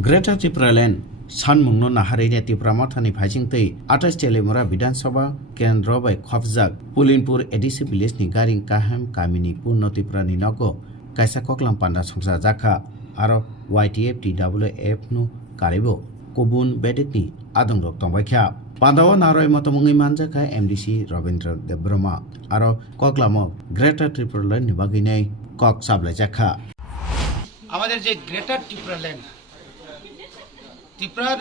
Greater Tipraland Sanmungno Naharine Tipramathani Phajingtei 28 Telemura Vidansabha Kendra by Khofjak Pulinpur Edisi Village ni Garing Kaham Kamini Purno Tiprani Nago Kaisa Koklam Panda Songchajakha aro YTF TWF nu Karibo Kobun Beditni Adong Rok Tongbaikha Pandao Naroi Motomungi Manjaka MDC Rabindra Debroma aro Koklamo Greater Tipraland ni Bagine Kokchap আমাদের যে greater Tipraland ত্রিপুরার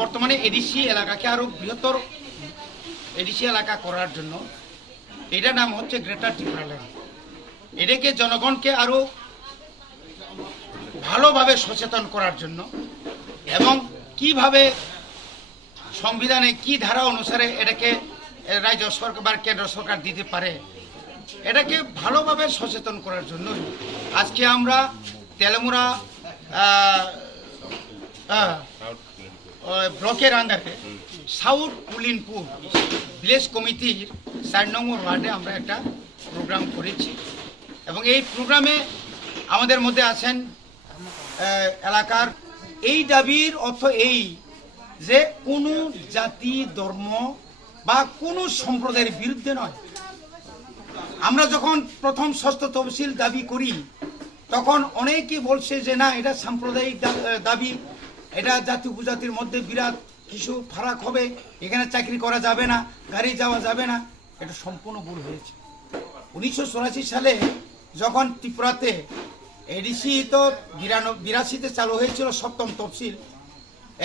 বর্তমানে ADC এলাকাকে আরো বৃহত্তর ADC এলাকা করার জন্য এটার নাম হচ্ছে গ্রেটার টিপ্রাল্যান্ড। এটাকে জনগণকে আরো ভালোভাবে সচেতন করার জন্য এবং কিভাবে সংবিধানে কি ধারা অনুসারে এটাকে রাজ্য সরকার বা কেন্দ্র সরকার দিতে পারে এটাকে ভালোভাবে সচেতন করার জন্য আজকে আমরা তেলেমুরা ব্লকের আন্ডারে সাউথ পুলিনপুর ভিলেজ কমিটির 4 নম্বর ওয়ার্ডে আমরা একটা প্রোগ্রাম করেছি এবং এই প্রোগ্রামে আমাদের মধ্যে আছেন এলাকার এই দাবির অর্থ এই যে কোনো জাতি ধর্ম বা কোনো সম্প্রদায়ের বিরুদ্ধে নয়। আমরা যখন প্রথম ষষ্ঠ তহসিল দাবি করি তখন অনেকেই বলছে যে না এটা সাম্প্রদায়িক দাবি, এটা জাতি উপজাতির মধ্যে বিরাট কিছু ফারাক হবে, এখানে চাকরি করা যাবে না, গাড়ি যাওয়া যাবে না। এটা সম্পূর্ণ ভুল হয়েছে। 1984 সালে যখন ত্রিপুরাতে এডিসি তো 82তে চালু হয়েছিল সপ্তম তফসিল,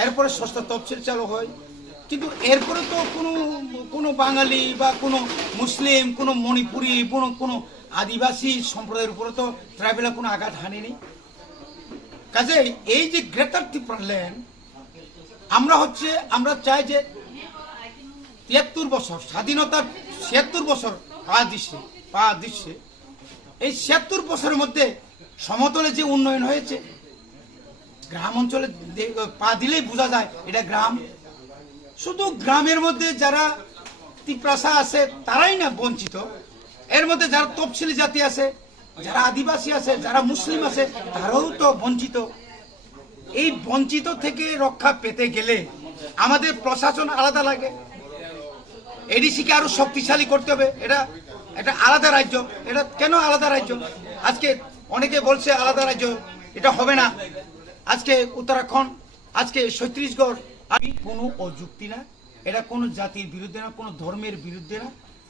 এরপরে ষষ্ঠ তফসিল চালু হয়, কিন্তু এরপরে তো কোনো বাঙালি বা কোনো মুসলিম কোনো মণিপুরি কোনো আদিবাসী সম্প্রদায়ের উপরে তো ট্রাইবেলের কোনো আঘাত হানেনি। কাজে এই যে গ্রেটার ত্রিপুরাল্যান্ড আমরা চাই যে 73 বছর স্বাধীনতার 76 বছর পা দিচ্ছে এই 76 বছরের মধ্যে সমতলে যে উন্নয়ন হয়েছে গ্রাম অঞ্চলে পা দিলেই বোঝা যায় এটা গ্রাম। শুধু গ্রামের মধ্যে যারা তিপ্রাসা আছে তারাই না বঞ্চিত, এর মধ্যে যারা তফসিলি জাতি আছে, যারা আদিবাসী আছে, যারা মুসলিম আছে তারাও তো বঞ্চিত। এই বঞ্চিত থেকে রক্ষা পেতে গেলে আমাদের প্রশাসন আলাদা লাগে, এডিসিকে আরো শক্তিশালী করতে হবে। এটা একটা আলাদা রাজ্য, এটা কেন আলাদা রাজ্য? আজকে অনেকে বলছে আলাদা রাজ্য, এটা হবে না। আজকে উত্তরাখণ্ড, আজকে ছত্তিশগড়, আমি কোনো অযুক্তি না, এটা কোনো জাতির বিরুদ্ধে না, কোনো ধর্মের বিরুদ্ধে না।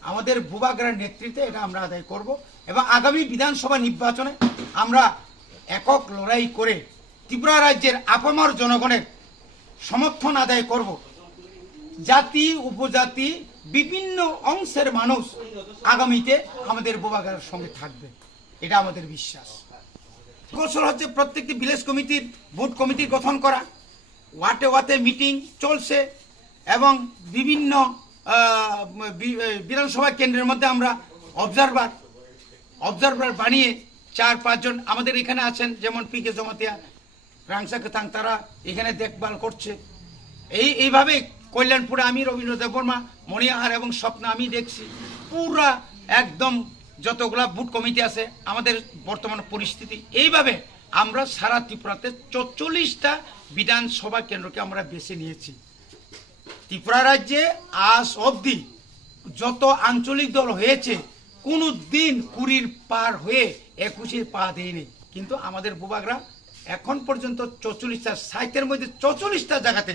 আমাদের বুবাগ্রার নেতৃত্বে এটা আমরা আদায় করব এবং আগামী বিধানসভা নির্বাচনে আমরা একক লড়াই করে ত্রিপুরা রাজ্যের আপামর জনগণের সমর্থন আদায় করব। জাতি উপজাতি বিভিন্ন অংশের মানুষ আগামীতে আমাদের বুবাগ্রার সঙ্গে থাকবে, এটা আমাদের বিশ্বাস। কৌশল হচ্ছে প্রত্যেকটি ভিলেজ কমিটির বুথ কমিটি গঠন করা, ওয়াটে মিটিং চলছে এবং বিভিন্ন বিধানসভা কেন্দ্রের মধ্যে আমরা অবজারভার বানিয়ে 4-5 জন আমাদের এখানে আছেন, যেমন পিকে জমাতিয়া, রাংসা কেতাং, তারা এখানে দেখভাল করছে। এইভাবে কল্যাণপুরে আমি রবীন্দ্র দেববর্মা, মণিহার এবং স্বপ্ন আমি দেখছি পুরা একদম যতগুলা বুথ কমিটি আছে আমাদের বর্তমান পরিস্থিতি এইভাবে আমরা সারা ত্রিপুরাতে 44টা বিধানসভা কেন্দ্রকে আমরা বেছে নিয়েছি। ত্রিপুরা রাজ্যে আজ অবধি যত আঞ্চলিক দল হয়েছে কোনো দিন 20 পার হয়ে 21 পা দেয়নি, কিন্তু আমাদের বুবাগ্রা এখন পর্যন্ত 44টা সাইটের মধ্যে 44টা জায়গাতে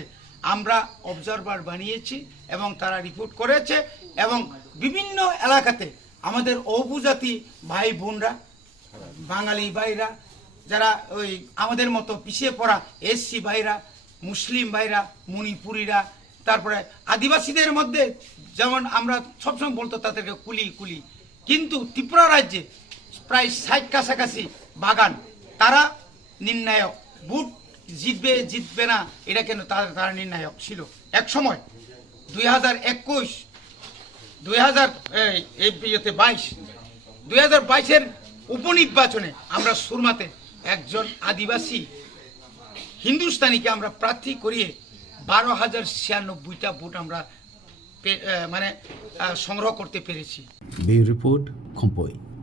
আমরা অবজারভার বানিয়েছি এবং তারা রিপোর্ট করেছে এবং বিভিন্ন এলাকাতে আমাদের উপজাতি ভাই বোনরা, বাঙালি ভাইরা, যারা ওই আমাদের মতো পিছিয়ে পড়া এসসি ভাইরা, মুসলিম ভাইরা, মণিপুরীরা, তারপরে আদিবাসীদের মধ্যে যেমন আমরা সবসময় বলতো তাদেরকে কুলি, কিন্তু ত্রিপুরা রাজ্যে প্রায় 60 কাছাকাছি বাগান, তারা নির্ণায়ক। ভোট জিতবে না এটা কেন তারা নির্ণায়ক ছিল এক সময়। 2022 উপনির্বাচনে আমরা সুরমাতে একজন আদিবাসী হিন্দুস্তানিকে আমরা প্রার্থী করিয়ে 12,096টা ভোট আমরা সংগ্রহ করতে পেরেছি। Report Khumpui।